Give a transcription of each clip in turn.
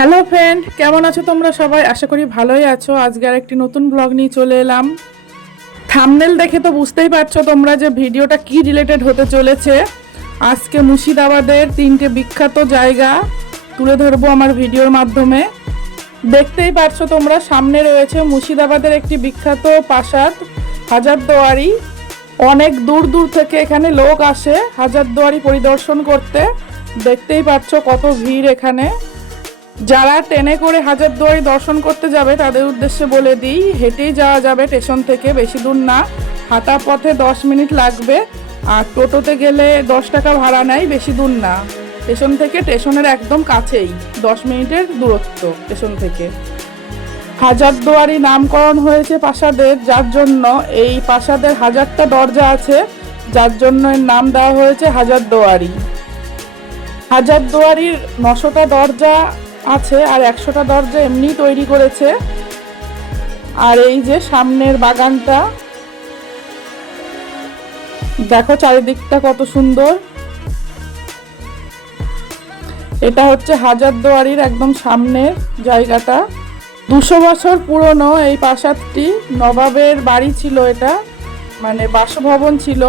Hello friend কেমন আছো তোমরা সবাই? আশা করি ভালোই আছো। আজকে আর একটি নতুন ব্লগ নিয়ে চলে এলাম। থামনেল দেখে তো বুঝতেই পারছ তোমরা যে ভিডিওটা কি রিলেটেড হতে চলেছে। আজকে মুর্শিদাবাদের তিনটে বিখ্যাত জায়গা তুলে ধরবো আমার ভিডিওর মাধ্যমে। দেখতেই পারছ তোমরা, সামনে রয়েছে মুর্শিদাবাদের একটি বিখ্যাত প্রাসাদ, হাজারদুয়ারি। অনেক দূর দূর থেকে এখানে লোক আসে হাজারদুয়ারি পরিদর্শন করতে। দেখতেই পাচ্ছ কত ভিড় এখানে। যারা ট্রেনে করে হাজারদুয়ারি দর্শন করতে যাবে, তাদের উদ্দেশ্যে বলে দিই, হেঁটেই যাওয়া যাবে, স্টেশন থেকে বেশি দূর না। হাঁটা পথে দশ মিনিট লাগবে, আর টোটোতে গেলে দশ টাকা ভাড়া নেয়, বেশি দূর না। স্টেশন থেকে স্টেশনের একদম কাছেই, দশ মিনিটের দূরত্ব স্টেশন থেকে। হাজারদুয়ারি নামকরণ হয়েছে প্রাসাদের যার জন্য এই প্রাসাদের হাজারটা দরজা আছে, যার জন্য এর নাম দেওয়া হয়েছে হাজারদুয়ারি হাজারদুয়ারির নশোটা দরজা আছে আর একশোটা দরজা এমনি তৈরি করেছে। আর এই যে সামনের বাগানটা, দেখো চারিদিকটা কত সুন্দর। এটা হচ্ছে হাজারদুয়ারির একদম সামনের জায়গাটা। দুশো বছর পুরনো এই প্রাসাদটি, নবাবের বাড়ি ছিল এটা মানে বাসভবন ছিল।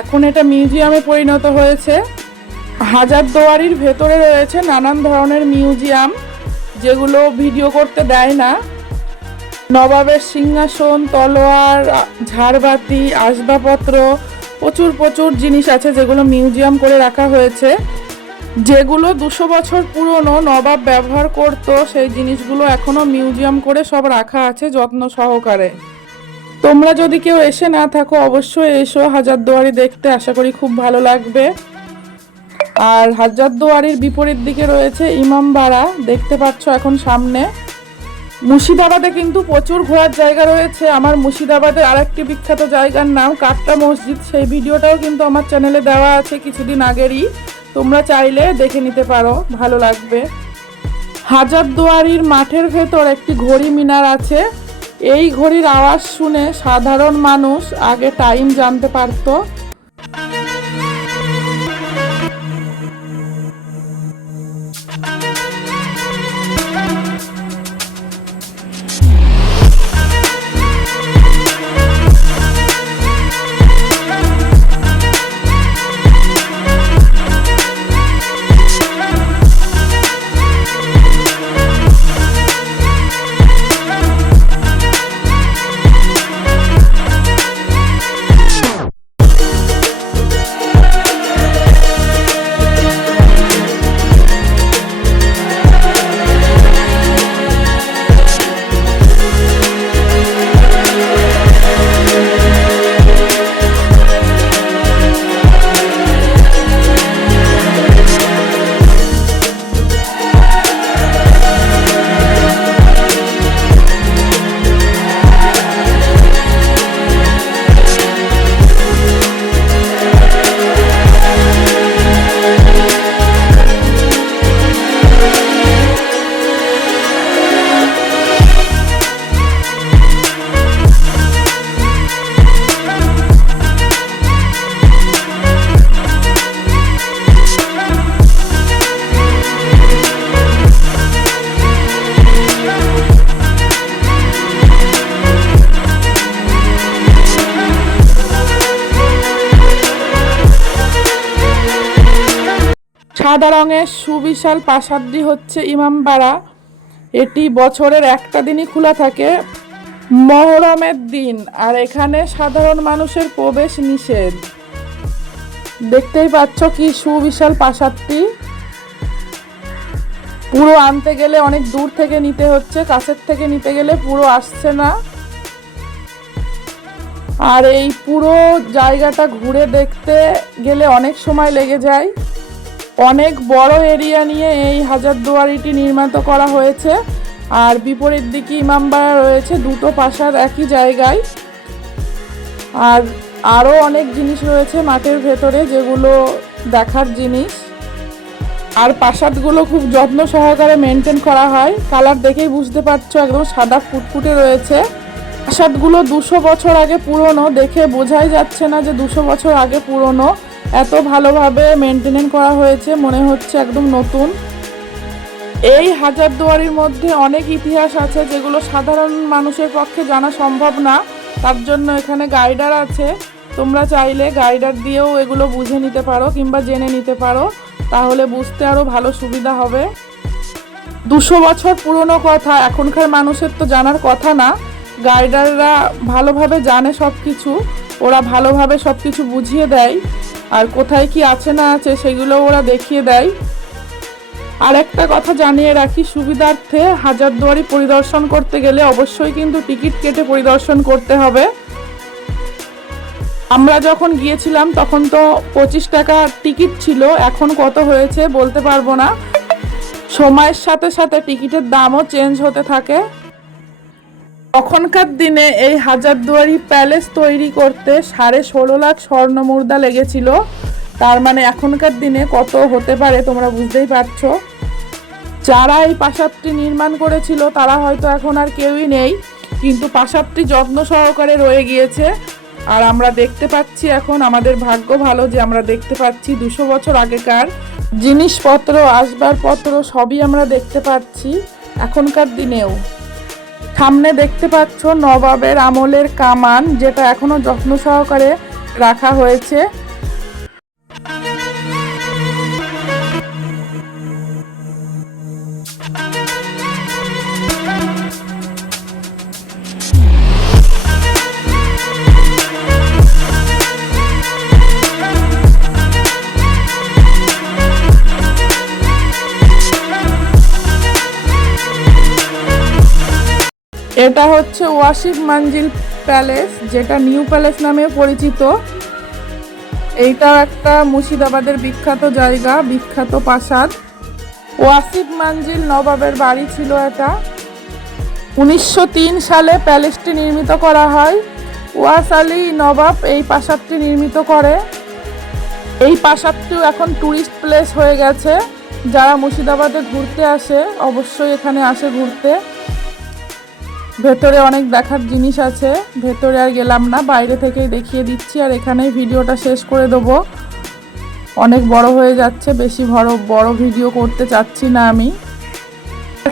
এখন এটা মিউজিয়ামে পরিণত হয়েছে। হাজারদুয়ারির ভেতরে রয়েছে নানান ধরনের মিউজিয়াম, যেগুলো ভিডিও করতে দেয় না। নবাবের সিংহাসন, তলোয়ার, ঝাড়বাতি, আসবাবপত্র, প্রচুর প্রচুর জিনিস আছে যেগুলো মিউজিয়াম করে রাখা হয়েছে। যেগুলো দুশো বছর পুরনো, নবাব ব্যবহার করতো, সেই জিনিসগুলো এখনও মিউজিয়াম করে সব রাখা আছে যত্ন সহকারে। তোমরা যদি কেউ এসে না থাকো, অবশ্যই এসো হাজারদুয়ারি দেখতে। আশা করি খুব ভালো লাগবে। আর হাজারদুয়ারির বিপরীত দিকে রয়েছে ইমামবাড়া দেখতে পাচ্ছ এখন সামনে। মুর্শিদাবাদে কিন্তু প্রচুর ঘোরার জায়গা রয়েছে। আমার মুর্শিদাবাদের আরেকটি বিখ্যাত জায়গার নাম কাটরা মসজিদ। সেই ভিডিওটাও কিন্তু আমার চ্যানেলে দেওয়া আছে কিছুদিন আগেরই। তোমরা চাইলে দেখে নিতে পারো, ভালো লাগবে। হাজারদুয়ারির মাঠের ভেতর একটি ঘড়ি মিনার আছে। এই ঘড়ির আওয়াজ শুনে সাধারণ মানুষ আগে টাইম জানতে পারতো। সাদা রঙের সুবিশাল প্রাসাদটি হচ্ছে ইমামবাড়া এটি বছরের একটা দিনই খোলা থাকে। মহরমের দিন, আর এখানে সাধারণ মানুষের প্রবেশ নিষেধ। দেখতেই পাচ্ছ কি সুবিশাল প্রাসাদটি। পুরো আনতে গেলে অনেক দূর থেকে নিতে হচ্ছে, কাছের থেকে নিতে গেলে পুরো আসছে না। আর এই পুরো জায়গাটা ঘুরে দেখতে গেলে অনেক সময় লেগে যায়। অনেক বড় এরিয়া নিয়ে এই হাজারদুয়ারিটি নির্মিত করা হয়েছে। আর বিপরীত দিকে ইমামবাড়া রয়েছে, দুটো প্রাসাদ একই জায়গায়। আর আরও অনেক জিনিস রয়েছে মাঠের ভেতরে যেগুলো দেখার জিনিস। আর প্রাসাদগুলো খুব যত্ন সহকারে মেনটেন করা হয়। কালার দেখেই বুঝতে পারছ, একদম সাদা ফুটফুটে রয়েছে। প্রাসাদগুলো দুশো বছর আগে পুরনো, দেখে বোঝাই যাচ্ছে না যে দুশো বছর আগে পুরনো। এত ভালোভাবে মেনটেনেন করা হয়েছে, মনে হচ্ছে একদম নতুন। এই হাজারদুয়ারির মধ্যে অনেক ইতিহাস আছে যেগুলো সাধারণ মানুষের পক্ষে জানা সম্ভব না। তার জন্য এখানে গাইডার আছে। তোমরা চাইলে গাইডার দিয়েও এগুলো বুঝে নিতে পারো কিংবা জেনে নিতে পারো। তাহলে বুঝতে আরও ভালো সুবিধা হবে। দুশো বছর পুরনো কথা, এখনকার মানুষের তো জানার কথা না। গাইডাররা ভালোভাবে জানে সব কিছু ওরা ভালোভাবে সব কিছু বুঝিয়ে দেয় আর কোথায় কি আছে না আছে সেগুলো ওরা দেখিয়ে দেয়। আর একটা কথা জানিয়ে রাখি, সুবিধার্থে হাজারদুয়ারি পরিদর্শন করতে গেলে অবশ্যই কিন্তু টিকিট কেটে পরিদর্শন করতে হবে। আমরা যখন গিয়েছিলাম তখন তো পঁচিশ টাকা টিকিট ছিল, এখন কত হয়েছে বলতে পারব না। সময়ের সাথে সাথে টিকিটের দামও চেঞ্জ হতে থাকে। তখনকার দিনে এই হাজারদুয়ারি প্যালেস তৈরি করতে সাড়ে ষোলো লাখ স্বর্ণ মুদ্রা লেগেছিল। তার মানে এখনকার দিনে কত হতে পারে তোমরা বুঝতেই পারছ। যারা এই প্রাসাদটি নির্মাণ করেছিল, তারা হয়তো এখন আর কেউই নেই। কিন্তু প্রাসাদটি যত্ন সহকারে রয়ে গিয়েছে। আর আমরা দেখতে পাচ্ছি এখন, আমাদের ভাগ্য ভালো যে আমরা দেখতে পাচ্ছি দুশো বছর আগেকার জিনিসপত্র, আসবাবপত্র সবই আমরা দেখতে পাচ্ছি এখনকার দিনেও। সামনে দেখতে পাচ্ছ নবাবের আমলের কামান যেটা এখনও যত্ন সহকারে রাখা হয়েছে। এটা হচ্ছে ওয়াসিফ মানজিল প্যালেস, যেটা নিউ প্যালেস নামে পরিচিত। এইটাও একটা মুর্শিদাবাদের বিখ্যাত জায়গা, বিখ্যাত প্রাসাদ। ওয়াসিফ মানজিল নবাবের বাড়ি ছিল এটা। উনিশশো তিন সালে প্যালেসটি নির্মিত করা হয়। ওয়াস আলী নবাব এই প্রাসাদটি নির্মিত করে। এই প্রাসাদটিও এখন ট্যুরিস্ট প্লেস হয়ে গেছে। যারা মুর্শিদাবাদে ঘুরতে আসে, অবশ্যই এখানে আসে ঘুরতে। ভেতরে অনেক দেখার জিনিস আছে। ভেতরে আর গেলাম না, বাইরে থেকেই দেখিয়ে দিচ্ছি আর এখানেই ভিডিওটা শেষ করে দেবো। অনেক বড় হয়ে যাচ্ছে, বেশি বড় বড় ভিডিও করতে চাচ্ছি না আমি।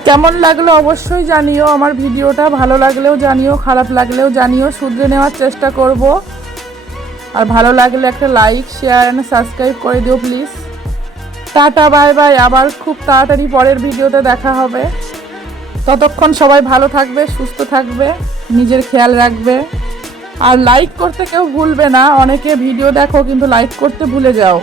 কেমন লাগল অবশ্যই জানিও, আমার ভিডিওটা ভালো লাগলেও জানিও, খারাপ লাগলেও জানিও, শুধরে নেওয়ার চেষ্টা করব। আর ভালো লাগলে একটা লাইক শেয়ার অ্যান্ড সাবস্ক্রাইব করে দিও প্লিজ টাটা, বাই বাই, আবার খুব তাড়াতাড়ি পরের ভিডিওতে দেখা হবে। ততক্ষণ সবাই ভালো থাকবে, সুস্থ থাকবে, নিজের খেয়াল রাখবে। আর লাইক করতে কেউ ভুলবে না, অনেকে ভিডিও দেখো কিন্তু লাইক করতে ভুলে যাও।